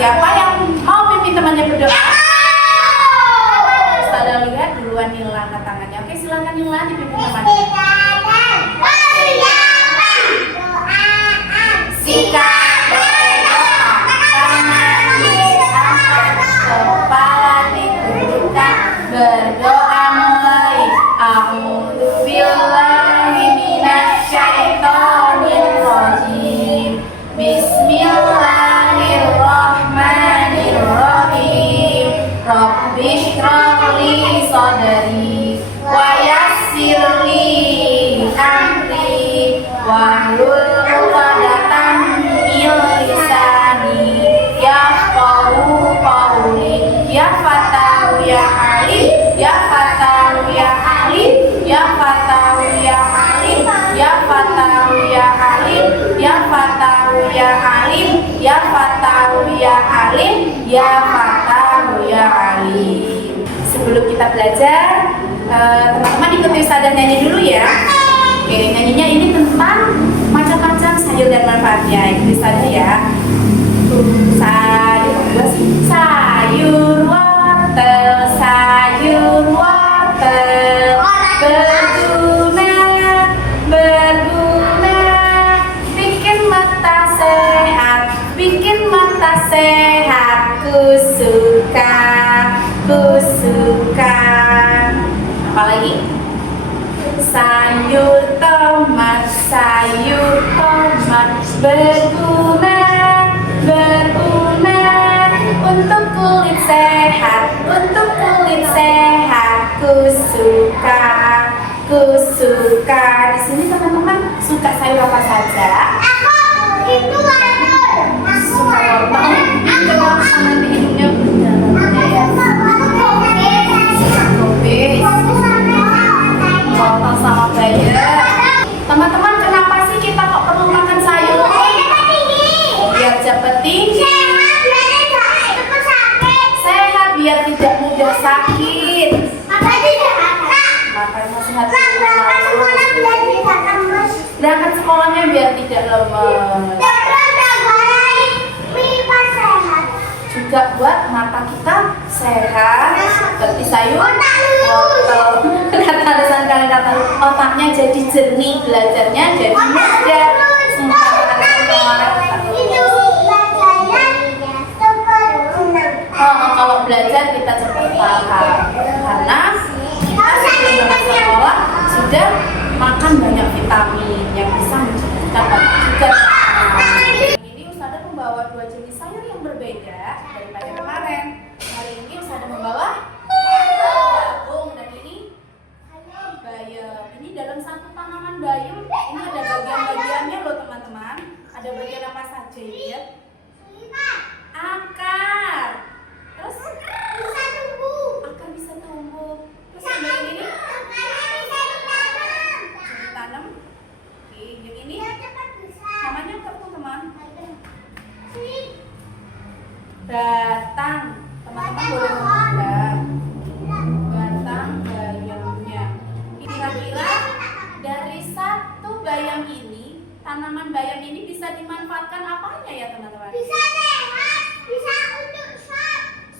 siapa yang mau pimpin temannya berdoa? Ustazah lihat duluan Nila angkat tangannya. Oke, silakan Nila dipimpin temannya. Sikap berdoa, tangan diangkat, kepala ditundukkan, berdoa mulai. A'udzubillahi minasyaitonir rajim. Bismillahirrahmanirrahim. Rabbi shrah li sadri wa yassir li amri wahlul 'uqdatam min lisani yafqahu qawli. Ya Fatahu ya Alim, ya Fatahu ya Alim, ya Fatahu ya Alim, ya Fatahu ya Alim, ya Fatahu ya Alim, ya Fatahu ya Alim, ya Fatahu ya Alim. Sebelum kita belajar, teman-teman ikuti Ustazah nyanyi dulu ya. Oke, nyanyinya ini tentang macam-macam sayur dan manfaatnya. Ikuti Ustazah ya. Sayur wortel, sayur wortel, berguna, bikin mata sehat, bikin mata sehat. Ku suka. Apalagi? Sayur tomat, berguna, untuk kulit sehat, untuk kulit sehat. Ku suka. Di sini teman-teman suka sayur apa saja? Itu Suka wortel. Coba sama di hidungnya ya. Suka kopi, wortel sama bayam. Teman-teman, kenapa sih kita kok perlu makan sayur? Biar cepat tinggi. Sehat, biar tidak mudah sakit. Makanya sehat. Berangkat sekolahnya biar tidak lemes. Juga buat mata kita sehat, seperti sayur wortel. Kata otaknya jadi jernih, belajarnya jadi mudah. Kalau belajar kita cepat paham karena kita sebelum berangkat sekolah sudah makan banyak vitamin yang bisa meningkatkan otak juga. Ini Ustazah membawa dua jenis sayur yang berbeda daripada kemarin. Hari ini Ustazah membawa jagung dan ini bayam. Ini dalam satu tanaman bayam ini ada bagian-bagiannya loh teman-teman. Ada bagian apa saja ya? Akar. Terus akar bisa tumbuh. Terus yang bagian ini ditanam. Oke, yang ini namanya apa teman? Batang. Teman-teman boleh menebak batang bayamnya. Kira-kira dari satu bayam ini, tanaman bayam ini bisa dimanfaatkan apanya ya teman-teman? Bisa sehat, bisa untuk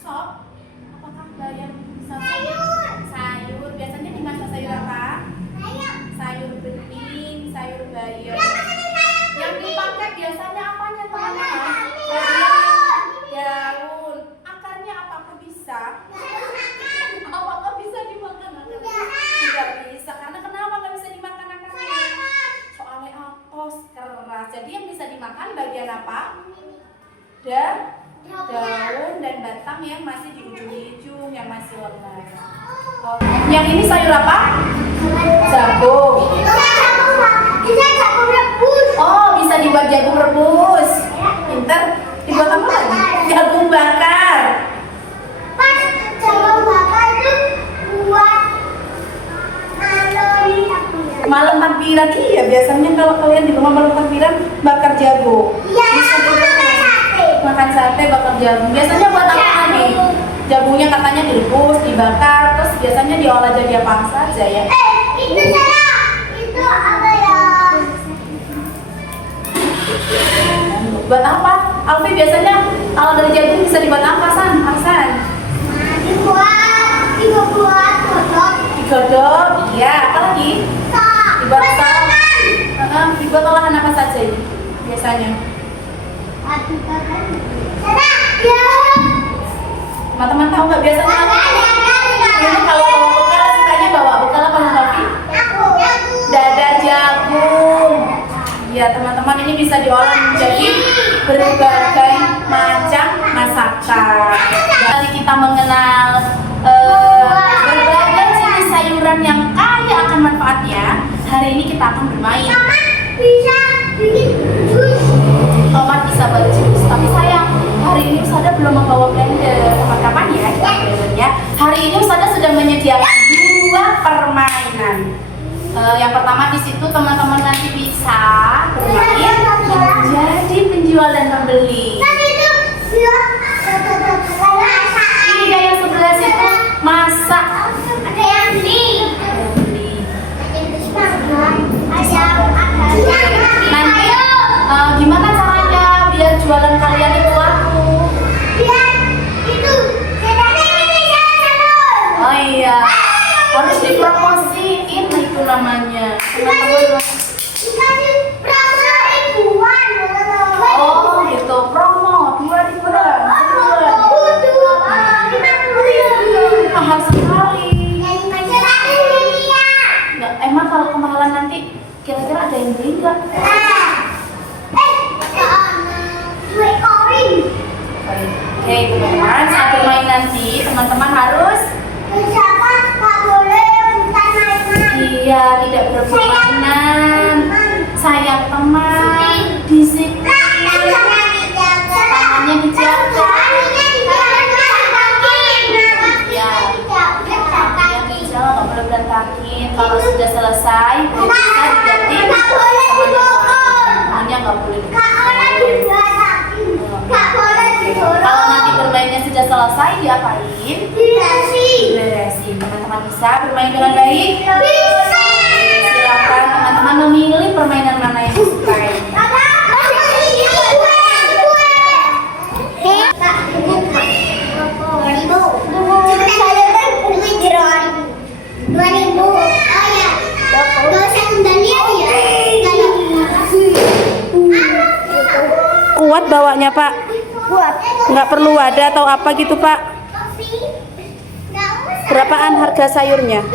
Sop? Apakah bayam bisa sayur. sayur? Biasanya dimasak sayur apa? Sayur bening, sayur bayam. Yang dipakai biasanya apanya teman-teman? Daun. Akarnya apakah bisa? Apakah bisa dimakan akarnya? Tidak bisa. Karena kenapa nggak bisa dimakan akarnya? Soalnya apos keras. Jadi yang bisa dimakan bagian apa? Daun dan batang yang masih di ujung-ujung, yang masih lemah. Yang ini sayur apa? Jagung. Bisa jagung rebus. Oh, bisa dibuat jagung rebus. Pinter. Dibuat apa lagi? Jagung bakar. Pas jagung bakar itu buat Malam takbiran. Iya, biasanya kalau kalian di rumah malam takbiran bakar jagung. Iya. Bisa juga makan sate bakar jagung. Biasanya buat apa lagi? Jagungnya katanya direbus, dibakar, terus biasanya diolah jadi apa saja ya? Itu salah. Itu apa ya? Buat apa? Alfi biasanya kalau dari jagung bisa dibuat apa, San? Aksan? Dibuat kodok. Digodok, iya. Apa lagi? Dibuat sop. Dibuat olahan apa saja ini biasanya? Teman-teman tahu nggak biasanya? Ini kalau bawa bekal sukanya bawa bekal apa Alfi? Dadar jagung. Ya teman-teman, ini bisa diolah menjadi berbagai macam masakan. Jadi kita mengenal berbagai jenis sayuran yang kaya akan manfaatnya. Hari ini kita akan bermain. Bisa bikin jus. Tomat bisa buat jus, tapi sayang hari ini Usada belum membawa blender. Kapan-kapan ya kita blendernya. Hari ini Usada sudah menyediakan 2 permainan. Yang pertama di situ teman-teman nanti bisa bermain menjadi penjual dan pembeli. Iya, yang sebelah situ masak. Ada yang beli. Nanti gimana caranya biar jualan kalian itu laku? Oh iya, harus dipromosiin itu namanya. Teman-teman. Oh gitu, promo 2 ribuan. Mahal sekali. Nggak, emang kalau kemahalan nanti kira-kira ada yang beli nggak? Oke teman-teman, saat bermain nanti teman-teman harus iya tidak berebut mainan, sayang teman, disiplin, tangannya dijaga. Nggak boleh berantakin. Kalau sudah selesai bisa diganti teman-temannya, nggak boleh kalau nanti bermainnya sudah selesai diapain? Diberesin. Teman-teman bisa bermain dengan baik? Silakan teman-teman memilih permainan mana yang disukai. Kuat bawanya Pak? Kuat. Nggak perlu wadah atau apa gitu Pak? Berapaan harga sayurnya?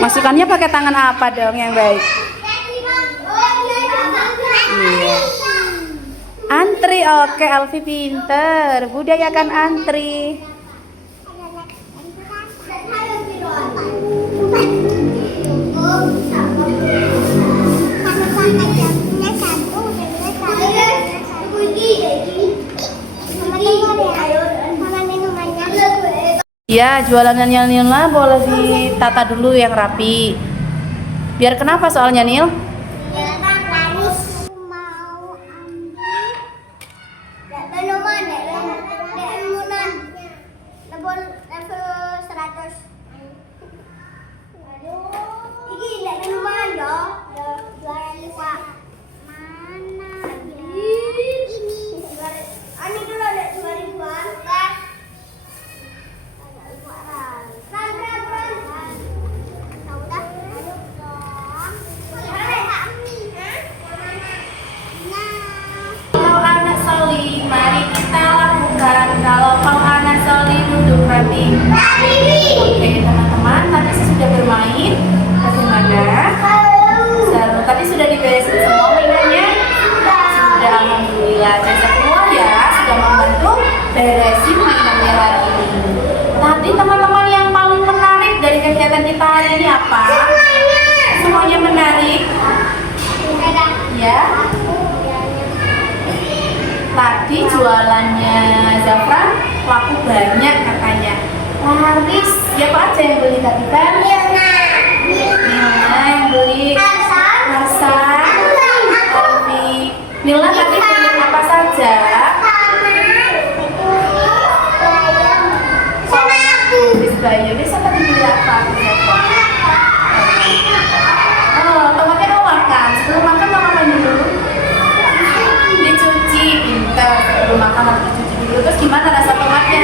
Masukannya pakai tangan apa dong yang baik? Antri, oke Alfi pinter. Budayakan antri. Ya, jualannya Nil boleh ditata dulu yang rapi. Biar kenapa soalnya Nil? Kalau kau anak solih untuk hati. Oke teman-teman, tadi saya sudah bermain. Bagaimana? Tadi sudah diberesin semua mainannya. Sudah, alhamdulillah. Jasa semua ya sudah membantu beresin mainannya hari ini. Tadi teman-teman yang paling menarik dari kegiatan kita hari ini apa? Semuanya menarik. Ya. Tadi jualannya Zafran laku banyak katanya, laris. Siapa aja yang beli tadi kan? Milna yang beli. Hasan, Alfi. Milna tadi beli apa saja? ya besok tadi beli apa? Oh, tomatnya mau makan. Sebelum makan mau ngapain dulu? Dicuci, pintar. Sebelum makan harus dicuci dulu. Terus gimana rasa tomatnya?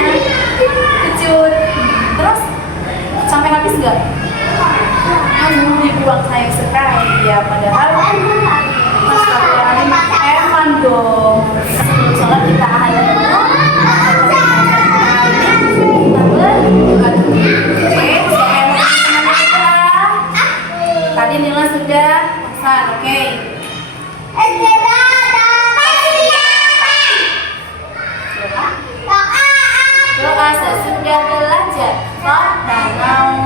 Kecut. Terus sampai habis nggak? Dibuang sayang sekali ya. Padahal Eman dong. Sebelum sholat kita akhiri dulu. Tadi Nila sudah pesan, oke? Doa sesudah belajar. Rabbana